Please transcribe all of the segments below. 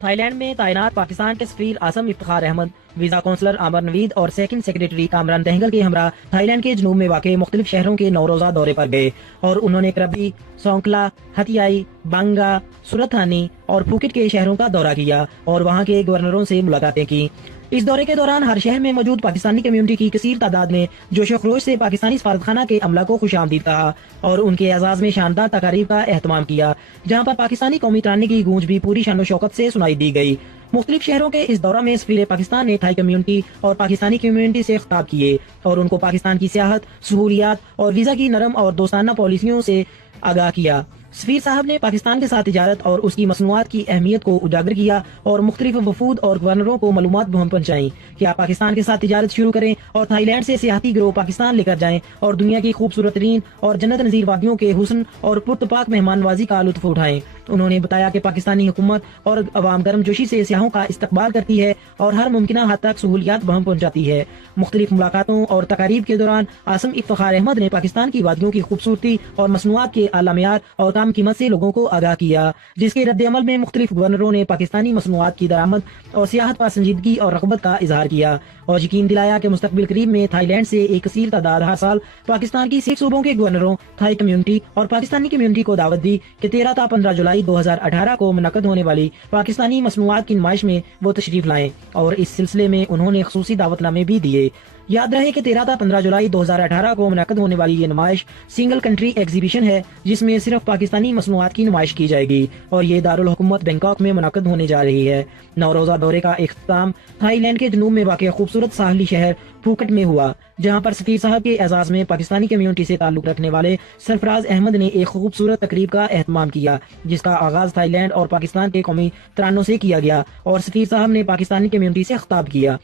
Thai land میں تعینات پاکستان کے سفیر آسم افتخار احمد، ویزا کونسلر عامر نوید اور سیکنڈ سیکریٹری کامران دہنگل کے ہمراہ تھائی لینڈ کے جنوب میں واقع مختلف شہروں کے 9 روزہ دورے پر گئے اور انہوں نے کربی، سونکلا، ہتھیائی، بانگا، سورتھانی اور پھوکٹ کے شہروں کا دورہ کیا اور وہاں کے گورنروں سے ملاقاتیں کی۔ اس دورے کے دوران ہر شہر میں موجود پاکستانی کمیونٹی کی کثیر تعداد نے جوش و خروش سے پاکستانی سفارتخانہ کے عملہ کو خوش آمدید کہا اور ان کے اعزاز میں شاندار تقاریب کا اہتمام کیا، جہاں پر پاکستانی قومی ترانے کی گونج بھی پوری شان و شوکت سے سنائی دی گئی۔ مختلف شہروں کے اس دورہ میں سفیر پاکستان نے تھائی کمیونٹی اور پاکستانی کمیونٹی سے خطاب کیے اور ان کو پاکستان کی سیاحت، سہولیات اور ویزا کی نرم اور دوستانہ پالیسیوں سے آگاہ کیا۔ سفیر صاحب نے پاکستان کے ساتھ تجارت اور اس کی مصنوعات کی اہمیت کو اجاگر کیا اور مختلف وفود اور گورنروں کو معلومات پہنچائیں کہ آپ پاکستان کے ساتھ تجارت شروع کریں اور تھائی لینڈ سے سیاحتی گروہ پاکستان لے کر جائیں اور دنیا کی خوبصورت ترین اور جنت نظیر وادیوں کے حسن اور پرتپاک مہمان نوازی کا لطف اٹھائیں۔ انہوں نے بتایا کہ پاکستانی حکومت اور عوام گرم جوشی سے سیاحوں کا استقبال کرتی ہے اور ہر ممکنہ حد تک سہولیات بہم پہنچاتی ہے۔ مختلف ملاقاتوں اور تقاریب کے دوران آسم افتخار احمد نے پاکستان کی وادیوں کی خوبصورتی اور مصنوعات کے اعلیٰ معیار اور کم قیمت سے لوگوں کو آگاہ کیا، جس کے رد عمل میں مختلف گورنروں نے پاکستانی مصنوعات کی درآمد اور سیاحت پر سنجیدگی اور رغبت کا اظہار کیا اور یقین دلایا کہ مستقبل قریب میں تھائی لینڈ سے ایک کثیر تعداد ہر سال پاکستان کی 6 صوبوں کے گورنروں، تھائی کمیونٹی اور پاکستانی کمیونٹی کو دعوت دی کہ 13 تا 15 جولائی 2018 کو منعقد ہونے والی پاکستانی مصنوعات کی نمائش میں وہ تشریف لائیں اور اس سلسلے میں انہوں نے خصوصی دعوت نامے بھی دیے۔ یاد رہے کہ 13 تا 15 جولائی 2018 کو منعقد ہونے والی یہ نمائش سنگل کنٹری ایگزیبیشن ہے، جس میں صرف پاکستانی مصنوعات کی نمائش کی جائے گی اور یہ دارالحکومت بینکاک میں منعقد ہونے جا رہی ہے۔ 9 روزہ دورے کا اختتام تھائی لینڈ کے جنوب میں واقع خوبصورت ساحلی شہر پھوکٹ میں ہوا، جہاں پر سفیر صاحب کے اعزاز میں پاکستانی کمیونٹی سے تعلق رکھنے والے سرفراز احمد نے ایک خوبصورت تقریب کا اہتمام کیا، جس کا آغاز تھائی لینڈ اور پاکستان کے قومی ترانوں سے کیا گیا اور سفیر صاحب نے پاکستانی کمیونٹی سے خطاب کیا۔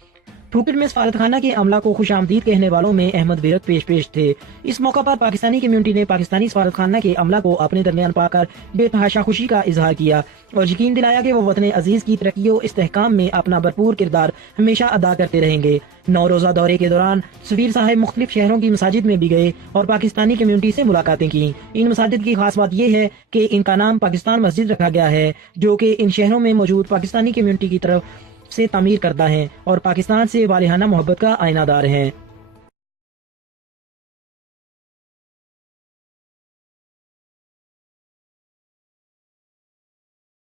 پھوکٹ میں سفارتخانہ کے عملہ کو خوش آمدید کہنے والوں میں احمد ویرک پیش تھے۔ اس موقع پر پاکستانی کمیونٹی نے پاکستانی سفارتخانہ کے عملہ کو اپنے درمیان پا کر بے تحاشا خوشی کا اظہار کیا اور یقین دلایا کہ وہ وطن عزیز کی ترقی و استحکام میں اپنا بھرپور کردار ہمیشہ ادا کرتے رہیں گے۔ 9 روزہ دورے کے دوران سفیر صاحب مختلف شہروں کی مساجد میں بھی گئے اور پاکستانی کمیونٹی سے ملاقاتیں کی۔ ان مساجد کی خاص بات یہ ہے کہ ان کا نام پاکستان مسجد رکھا گیا ہے، جو کہ ان شہروں میں موجود پاکستانی کمیونٹی کی طرف سے تعمیر کردہ ہیں اور پاکستان سے والہانہ محبت کا آئینہ دار ہیں۔